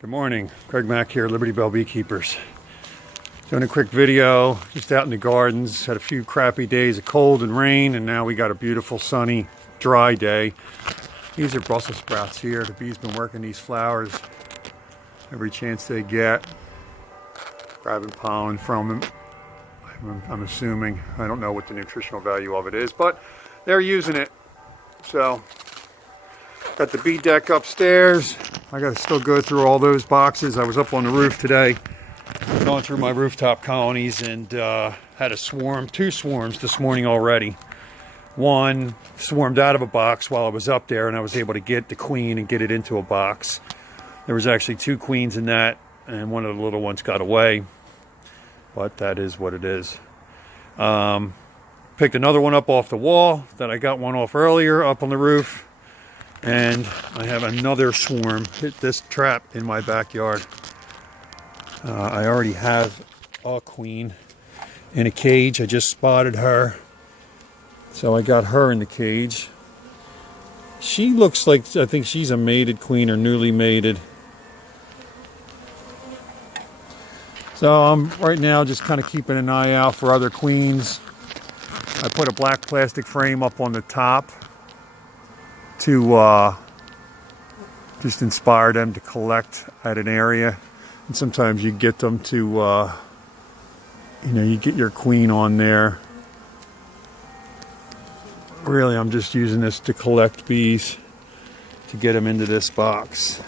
Good morning, Craig Mack here, Liberty Bell Beekeepers. Doing a quick video, just out in the gardens. Had a few crappy days of cold and rain, and now we got a beautiful, sunny, dry day. These are Brussels sprouts here. The bees been working these flowers every chance they get, grabbing pollen from them. I'm assuming. I don't know what the nutritional value of it is, but they're using it. So, got the bee deck upstairs. I got to still go through all those boxes. I was up on the roof today, going through my rooftop colonies, and had two swarms this morning already. One swarmed out of a box while I was up there, and I was able to get the queen and get it into a box. There was actually two queens in that, and one of the little ones got away, but that is what it is. Picked another one up off the wall that I got one off earlier up on the roof. And I have another swarm hit this trap in my backyard. I already have a queen in a cage. I just spotted her. So I got her in the cage. She looks like, I think she's a mated queen or newly mated. So I'm right now just kind of keeping an eye out for other queens. I put a black plastic frame up on the top to just inspire them to collect at an area. And sometimes you get them to, you get your queen on there. Really, I'm just using this to collect bees, to get them into this box.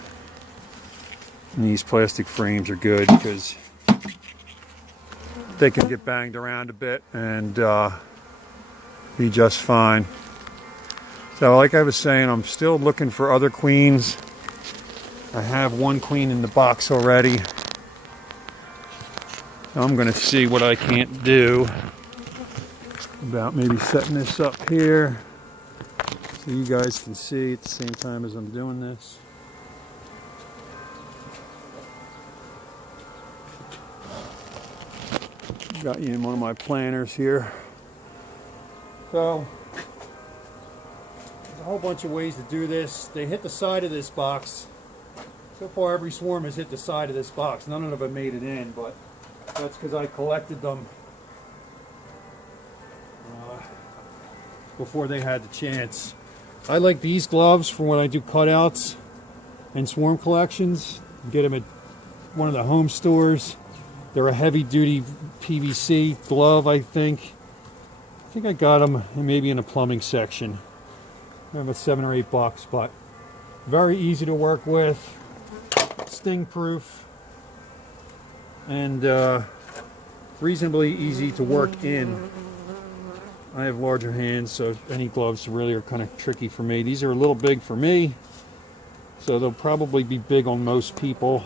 And these plastic frames are good because they can get banged around a bit and be just fine. So like I was saying, I'm still looking for other queens. I have one queen in the box already. I'm going to see what I can't do about maybe setting this up here so you guys can see at the same time as I'm doing this. Got you in one of my planters here. So a whole bunch of ways to do this. They hit the side of this box. So far every swarm has hit the side of this box. None of them made it in, but that's because I collected them before they had the chance. I like these gloves for when I do cutouts and swarm collections. You get them at one of the home stores. They're a heavy duty PVC glove, I think. I think I got them maybe in a plumbing section. I have a $7 or $8, but very easy to work with, sting proof, and reasonably easy to work in. I have larger hands, so any gloves really are kind of tricky for me. These are a little big for me, so they'll probably be big on most people,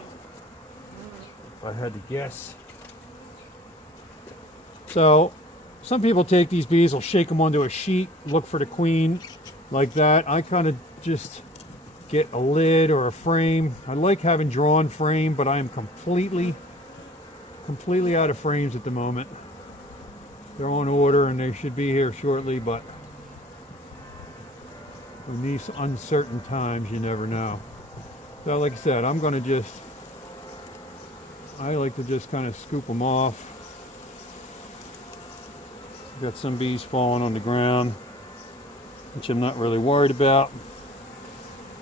if I had to guess. So some people take these bees, will shake them onto a sheet, look for the queen like that. I kind of just get a lid or a frame. I like having drawn frame, but I am completely out of frames at the moment. They're on order and they should be here shortly, but in these uncertain times, you never know. So like I said, I like to just kind of scoop them off. Got some bees falling on the ground, which I'm not really worried about.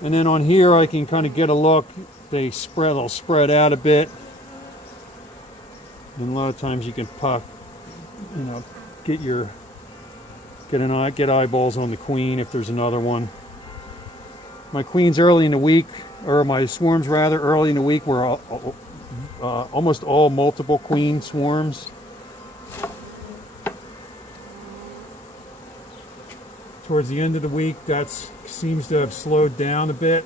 And then on here I can kind of get a look. They'll spread out a bit. And a lot of times you can get eyeballs on the queen if there's another one. My queens early in the week, or my swarms rather, early in the week were almost all multiple queen swarms. Towards the end of the week, that seems to have slowed down a bit.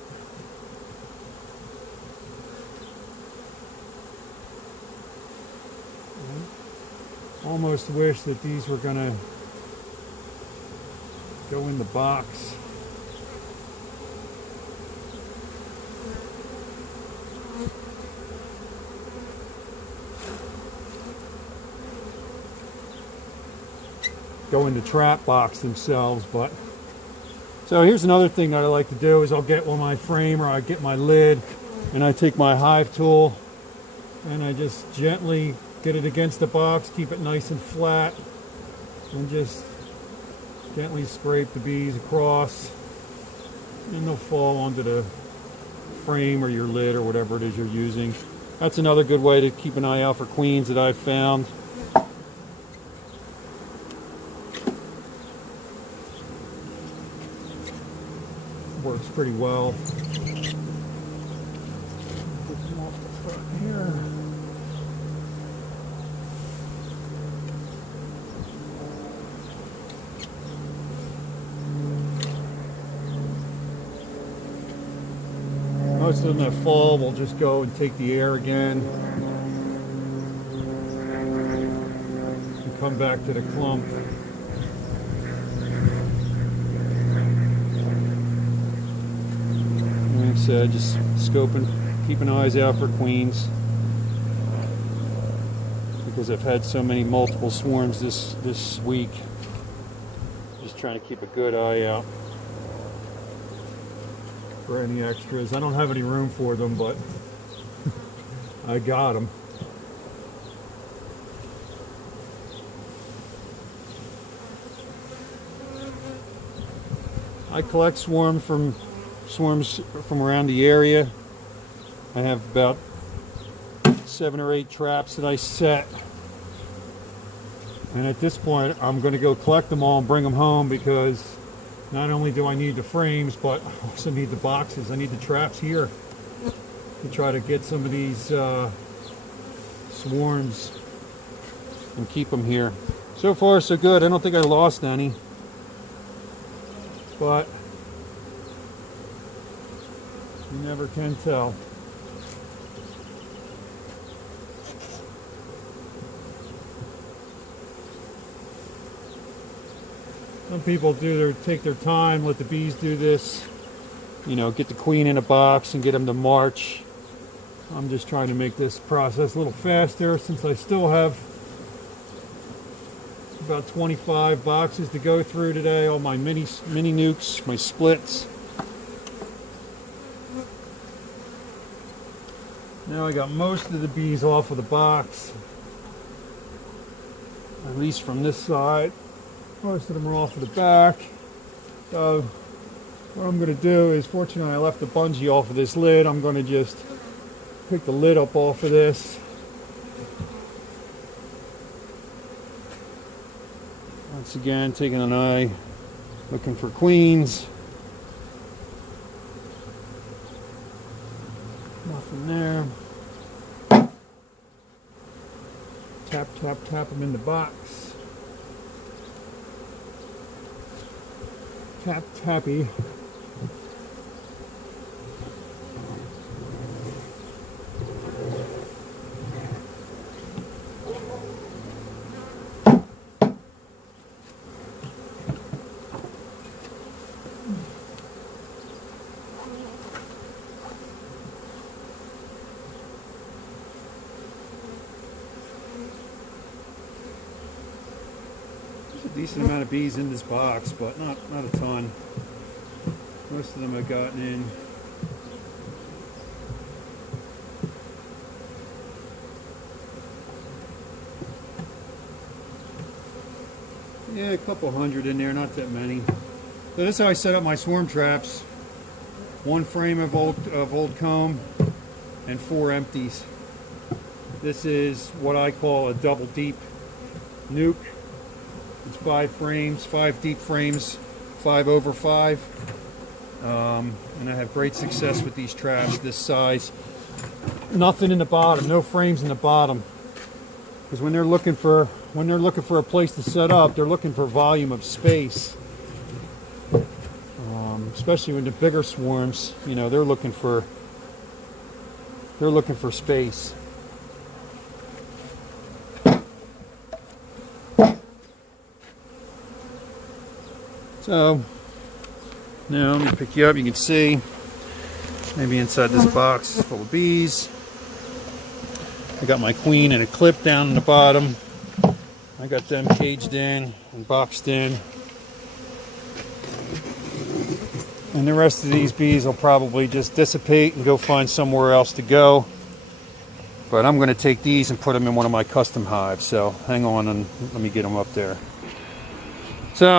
Almost wish that these were going to go in the box. Go in the trap box themselves, but so here's another thing that I like to do is I'll get one my frame or I get my lid And I take my hive tool and I just gently get it against the box, keep it nice and flat, and just gently scrape the bees across, and they'll fall onto the frame or your lid or whatever it is you're using. That's another good way to keep an eye out for queens that I've found. Works pretty well. Get them off the front here. Most of them that fall will just go and take the air again and come back to the clump. Like I said, just scoping, keeping eyes out for queens, because I've had so many multiple swarms this week. Just trying to keep a good eye out for any extras. I don't have any room for them, but I got them. I collect swarms from around the area. I have about 7 or 8 traps that I set, and at this point I'm going to go collect them all and bring them home, because not only do I need the frames, but I also need the boxes. I need the traps here to try to get some of these swarms and keep them here. So far so good. I don't think I lost any, but you never can tell. Some people take their time, let the bees do this, you know, get the queen in a box and get them to march. I'm just trying to make this process a little faster, since I still have about 25 boxes to go through today. All my mini nukes, my splits. Now I got most of the bees off of the box, at least from this side. Most of them are off of the back. So what I'm going to do is, fortunately I left the bungee off of this lid. I'm going to just pick the lid up off of this. Once again, taking an eye, looking for queens. Nothing there. Tap, tap, tap them in the box. Tap, tappy. Decent amount of bees in this box, but not a ton. Most of them I've gotten in. Yeah, a couple hundred in there, not that many. So this is how I set up my swarm traps. 1 frame of old comb and 4 empties. This is what I call a double deep nuke. It's 5 frames, 5 deep frames, 5 over 5. And I have great success with these traps this size. Nothing in the bottom, no frames in the bottom. Because when they're looking for a place to set up, they're looking for volume of space. Especially when the bigger swarms, you know, they're looking for space. So now let me pick you up. You can see maybe inside this box is full of bees. I got my queen in a clip down in the bottom. I got them caged in and boxed in. And the rest of these bees will probably just dissipate and go find somewhere else to go. But I'm going to take these and put them in one of my custom hives. So hang on and let me get them up there. So